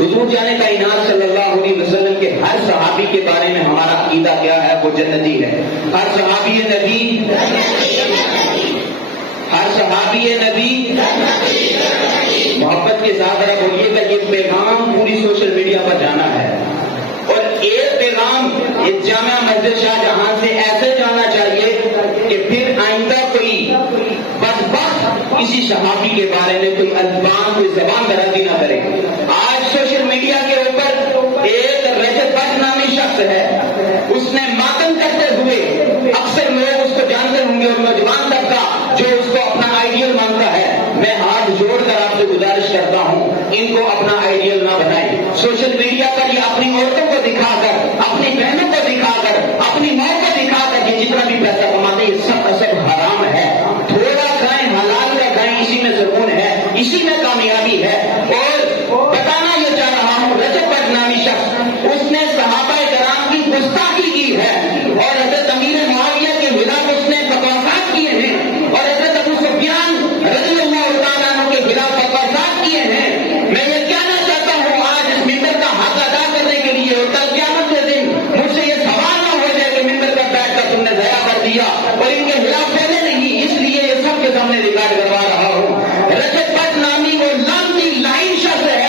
حضور جانے کائنات صلی اللہ علیہ وسلم کے ہر صحابی کے بارے میں ہمارا عقیدہ کیا ہے؟ وہ جنتی ہے. ہر صحابی نبی، ہر صحابی نبی. محبت کے ساتھ ذرا بولیے گا یہ پیغام پوری سوشل میڈیا پر جانا ہے، اور ایک پیغام اس جامعہ مسجد شاہ جہاں سے ایسے جانا چاہیے کہ پھر آئندہ کوئی بدبخت کسی صحابی کے بارے میں کوئی الفاظ کوئی زبان درازی نہ کرے. آج سوشل میڈیا کے اوپر ایک رجب بٹ نامی شخص ہے، اس نے ماتم کرتے ہوئے اکثر لوگ اس کو جانتے ہوں گے اور نوجوان طبقہ جو اس کو اپنا آئیڈیل مانتا ہے. میں ہاتھ جوڑ کر آپ سے گزارش کرتا ہوں ان کو اپنا آئیڈیل نہ بنائیں. سوشل میڈیا پر یہ اپنی عورتوں کو دکھا کر، اپنی بہنوں کو دکھا کر، اپنی ماں کو دکھا کر کہ جتنا بھی پیسہ کماتے یہ سب اصل حرام ہے. تھوڑا کھائیں، حلال کا کھائیں، اسی میں سکون ہے، اسی میں کامیابی ہے. اور بتانا یہ چاہ رہا ہوں رجب بٹ نامی شخص اس نے صحابہ کرام کی گستاخی کی ہے اور حضرت امیر معاویہ کے خلاف اس نے بکواسات کیے ہیں اور حضرت ابو سفیان رضی اللہ تعالیٰ عنہ کے خلاف بکواسات کیے ہیں. میں یہ کہنا چاہتا ہوں آج اس ممبر کا حق ادا کرنے کے لیے اور کل قیامت کے دن مجھ سے یہ سوال نہ ہو جائے کہ ممبر پر بیٹھ کر تم نے ضیاء کر دیا اور ان کے خلاف پہلے نہیں، اس لیے یہ سب کے سامنے ریکارڈ کروا رہا ہوں. رجب بٹ نامی وہ لعنتی لائن شخص ہے.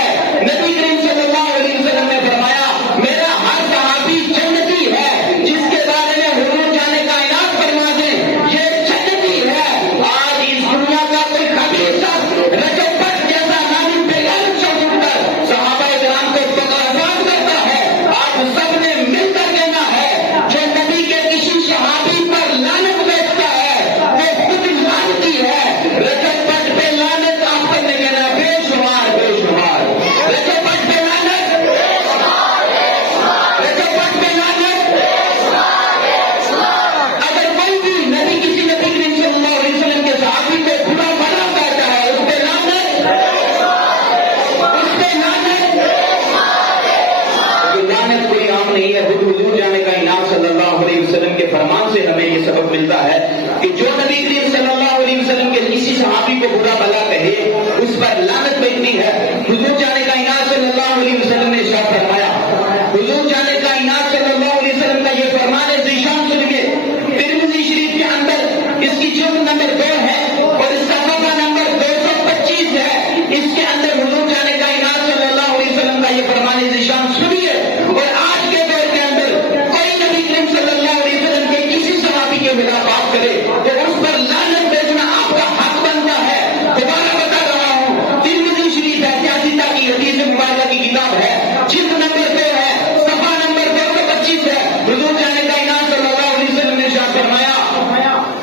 نبی کریم صلی اللہ علیہ وسلم نے فرمایا میرا ہر صحابی جنتی ہے. جس کے بارے میں حضور جانے کائنات فرما دیں یہ جنتی ہے. آج اس دنیا کا کوئی خبیث شخص رجب بٹ جیسا نامی بےغیرت شخص اٹھ کر صحابہ کرام کو بکواسات کرتا ہے. آپ سب نے مل کر کہنا ہے جو نبی کے کسی صحابی پر لعنت بیچتا ہے وہ خود لعنتی ہے. رجب بٹ پہ لعنت آپ پر نے کہنا بے شمار بے شمار. رجب بٹ پہ لعنت، رجب بٹ پہ لعنت. اگر کوئی بھی نبی کسی نبی کریم صلی اللہ علیہ وسلم کے صحابی کو برا بھلا کہتا ہے اس پہ لعنت، اس پہ لعنت. لعنت کوئی عام نہیں ہے. حضور جانے کائنات صلی اللہ علیہ وسلم کے فرمان سے ہمیں یہ سبق ملتا ہے کہ جو نبی کریم صلی اللہ علیہ وسلم کے کسی صحابی کو برا بھلا کہے اس پر لعنت بیٹھنی ہے. حضور جانے کائنات صلی اللہ علیہ وسلم نے ارشاد فرمایا، حضور جانے کائنات صلی اللہ علیہ وسلم کا یہ فرمان ذیشان سنیے. ترمذی شریف کے اندر اس کی جلد نمبر 2 ہے اور اس کا صفحہ نمبر 225 ہے. اس کے اندر حضور جانے کائنات صلی اللہ علیہ وسلم کا یہ فرمان ذیشان سنیے. اور آج کے دور کے اندر کوئی نبی کریم صلی اللہ علیہ وسلم کے کسی صحابی کے خلاف بات کرے تو اس پر لعنت بیچنا آپ کا حق بنتا ہے. دوبارہ بتا رہا ہوں ترمذی شریف ہے، سیاستہ کی حدیث مبارکہ کی کتاب ہے، جلد نمبر 2 ہے، صفحہ نمبر 225 ہے. حضور جانے کائنات صلی اللہ علیہ وسلم نے ارشاد فرمایا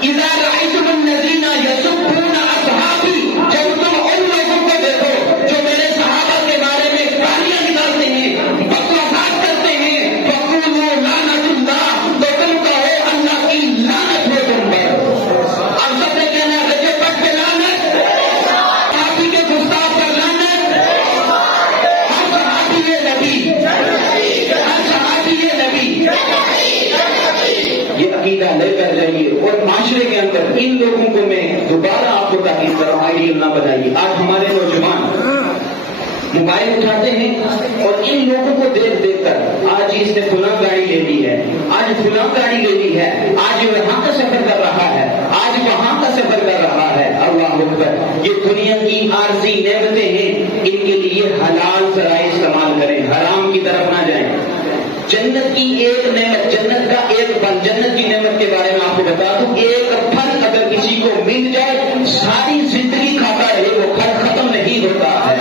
اذا رأيتم الذين يسبون اصحابي، جب تم ان لوگوں کو دیکھو جو میرے صحابہ کے بارے میں گالیاں نکالتے ہیں، بکواسات کرتے ہیں، فقولوا لعنت اللہ، تو تم کہو اللہ کی لعنت ہو تم پر. اب سب نے کہنا رجب بٹ پہ لعنت، صحابی کے گستاخ پر لعنت. ہر صحابی یہ نبی، ہر صحابی یہ نبی. یہ عقیدہ لے کر جائیے. اور معاشرے کے اندر ان لوگوں کو میں دوبارہ آپ کو تاکید کر رہا ہوں آئیڈیل نہ بنائیے. آج ہمارے نوجوان موبائل اٹھاتے ہیں اور ان لوگوں کو دیکھ دیکھ کر آج اس نے فلاں گاڑی لے لی ہے، آج فلاں گاڑی لے لی ہے، آج یہاں کا سفر کر رہا ہے، آج وہاں کا سفر کر رہا ہے. اللہ اکبر. یہ دنیا کی عارضی نعمتیں ہیں، ان کے لیے حلال ذرائع استعمال کریں، حرام کی طرف نہ جائیں. جنت کی ایک نعمت، جنت کا ایک پھل، جنت کی نعمت کے بارے میں آپ کو بتا دوں ایک پھل اگر کسی کو مل جائے ساری زندگی کھاتا رہے وہ پھل ختم نہیں ہوتا ہے.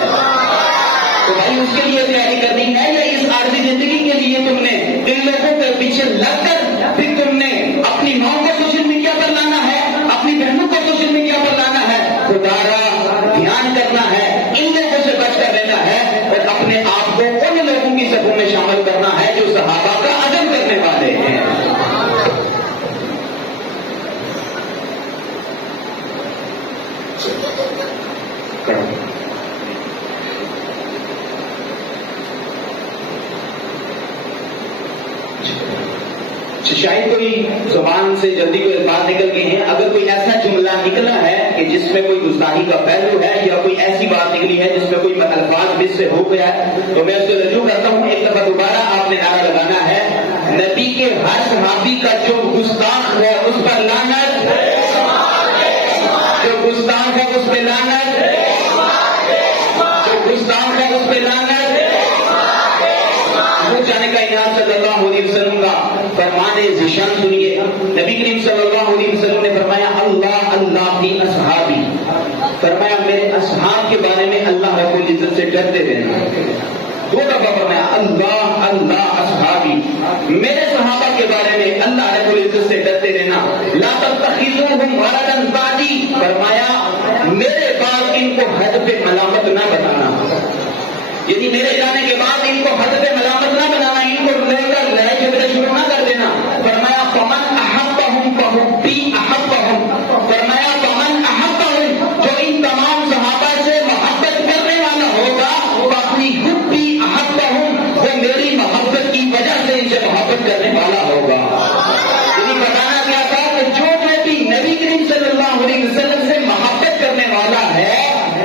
تو بھائی اس کے لیے تیاری کرنی ہے یا اس عارضی زندگی کے لیے تم نے ان لوگوں کے پیچھے لگ کر پھر تم نے اپنی ماں کو سوشل میڈیا پر لانا ہے، اپنی بہنوں کو سوشل میڈیا پر لانا ہے. خدارا دھیان کرنا ہے، ان لوگوں سے بچ کر لینا ہے اور اپنے آپ کو ان لوگوں کی صفوں میں شامل کرنا ہے جو صحابہ کا عزم کرنے والے ہیں. شاید کوئی زبان سے جلدی کوئی الفاظ نکل گئے ہیں، اگر کوئی ایسا جملہ نکلا ہے کہ جس میں کوئی گستاخی کا پہلو ہے یا کوئی ایسی بات نکلی ہے جس میں کوئی الفاظ مس سے ہو گیا ہے، تو میں اس کو رجوع کرتا ہوں، ایک دفعہ دوبارہ آپ نے نعرہ لگانا ہے، نبی کے ہر صحابی کا جو گستاخ ہے اس پر لعنت، جو گستاخ ہے اس پہ لعنت، جو گستاخ ہے اس پہ لعنت۔ جانے کا انعام صلی اللہ علیہ وسلم کا فرمان ذیشان سنیے، نبی کریم صلی اللہ علیہ وسلم نے فرمایا اللہ اللہ فی اصحابی، فرمایا میرے اصحاب کے بارے میں اللہ رب العزت سے ڈرتے رہنا۔ دو دفعہ فرمایا اللہ اللہ اصحابی، میرے صحابہ کے بارے میں اللہ رب العزت سے ڈرتے رہنا۔ لا تتخذوهم ولدا بعدی، فرمایا میرے بعد ان کو حد پہ ملامت نہ بتانا، یعنی میرے جانے کے بعد ان کو حد پہ ملامت نہ بنانا، ان کو لے کر لڑائی جھگڑے شروع نہ کر دینا۔ فرمایا فمن احبهم فحبی احبهم، فرمایا فمن احبهم، جو ان تمام صحابہ سے محبت کرنے والا ہوگا فاپنی حبی احبهم، وہ میری محبت کی وجہ سے ان سے محبت کرنے والا ہوگا۔ یعنی بتانا کیا تھا کہ جو بھی نبی کریم صلی اللہ علیہ وسلم سے محبت کرنے والا ہے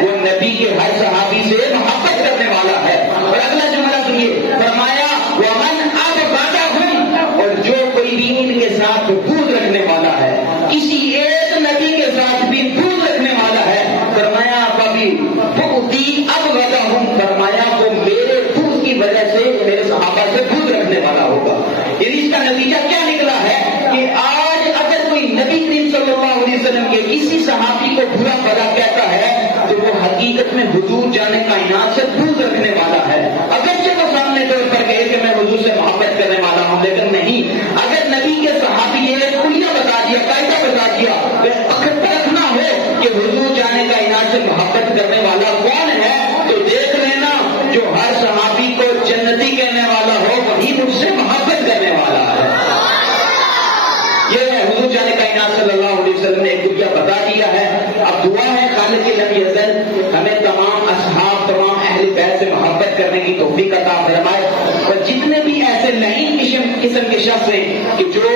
وہ نبی کے ہر صحابی سے محبت کرنے والا ہے۔ اور اگلا جملہ سنیے، فرمایا ومن ابغضهم، اور جو کوئی بھی ان کے ساتھ بغض رکھنے والا ہے، کسی ایک نبی کے ساتھ بھی بغض رکھنے والا ہے، فرمایا کبھی بغضی ابغضهم، فرمایا وہ میرے بغض کی وجہ سے میرے صحابہ سے بغض رکھنے والا ہوگا۔ یعنی اس کا نتیجہ کیا نکلا ہے کہ آج اگر کوئی نبی کریم صلی اللہ علیہ وسلم کے کسی صحابی کو برا بھلا کہتا ہے تو وہ حقیقت میں حضور جانے کائنات سے بغض رکھنے والا ہے۔ اگرچہ وہ سامنے طور پر کہے کہ میں حضور سے محبت کرنے والا ہوں، لیکن نہیں، اگر نبی کے صحابی نے ایک کلیہ بتا دیا، قاعدہ بتا دیا کہ اگر پرکھنا ہو کہ حضور جانے کائنات سے محبت کرنے والا کون ہے تو دیکھ لینا جو ہر صحابی کو جنتی کہنے والا ہو وہی مجھ سے محبت کرنے والا ہے۔ یہ ہے حضور جانے کائنات صلی اللہ علیہ وسلم نے ایک کلیہ بتا دیا ہے۔ اب دعا ہے خالق لم یزل ہمیں تمام اصحاب تمام اہل بیت سے محبت کرنے کی توفیق عطا فرمائے، اور جتنے بھی ایسے لعین قسم کے شخص ہیں کہ جو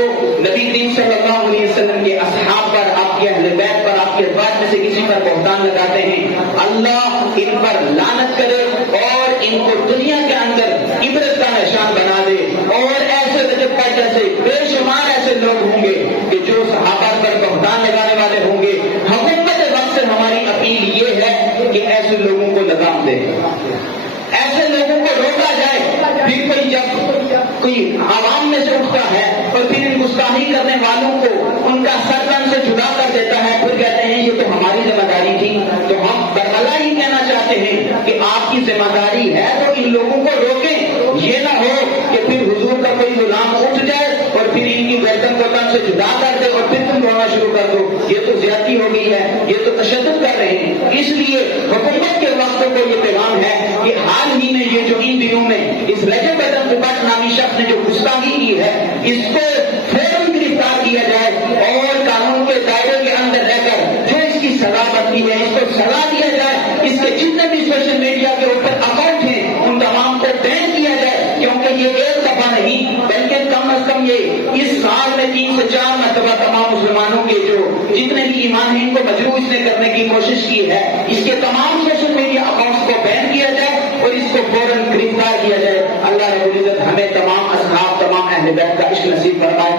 نبی کریم صلی اللہ علیہ وسلم کے اصحاب پر، آپ کے اہل بیت پر، آپ کے ازواج میں سے کسی پر بہتان لگاتے ہیں، اللہ ان پر لعنت کرے اور ان کو دنیا کے اندر عبرت کا نشان بنا دے۔ اور ایسے رجب کا جیسے بے شمار ایسے لوگ ہوں گے کہ جو صحابہ پر بہتان لگانے والے ہوں گے۔ حکومت وقت سے ہماری اپیل یہ ہے کہ ایسے لوگوں کو لگام دے، ایسے لوگوں کو روکا جائے۔ پھر کوئی جب کوئی عوام میں سے اٹھتا ہے اور پھر ان گستاخی کرنے والوں کو ان کا سرتن سے جدا کر دیتا ہے، پھر کہتے ہیں یہ تو ہماری ذمہ داری تھی، تو ہم برملا ہی کہنا چاہتے ہیں کہ آپ کی ذمہ داری ہے تو ان لوگوں کو روکیں، یہ نہ ہو کہ پھر حضور کا کوئی غلام اٹھ جائے اور پھر ان کی گردن کو تن سے جدا کر دے اور پھر تم رونا شروع کر دو۔ یہ تو زیادتی ہو گئی ہے، یہ تو تشدد کر رہے ہیں۔ اس لیے حکومت کے وقتوں کو یہ پیغام ہے کہ حال ہی میں یہ جو ان دنوں میں اس رجب بٹ نامی شخص نے جو گستاخی کی ہے اس کو فوراً گرفتار کیا جائے اور قانون کے دائرے کے اندر رہ کر جو اس کی سزا بنتی ہے اس کو سزا دیا جائے۔ اس کے جتنے بھی سوشل میڈیا کے اوپر اکاؤنٹ ہیں ان تمام کو بین کیا جائے، کیونکہ یہ ایک دفعہ نہیں بلکہ کم از کم یہ اس سال میں 3 سے 4 مرتبہ تمام مسلمانوں کے جو جتنے بھی ایمان ہیں ان کو مجروح اس نے کرنے کی کوشش کی ہے۔ اس کے تمام سوشل میڈیا اکاؤنٹس کو بین کیا جائے اور اس کو فوراً گرفتار کیا جائے۔ اللہ رب العزت ہمیں تمام اصحاب تمام اہل بیت کا عشق نصیب فرمائے۔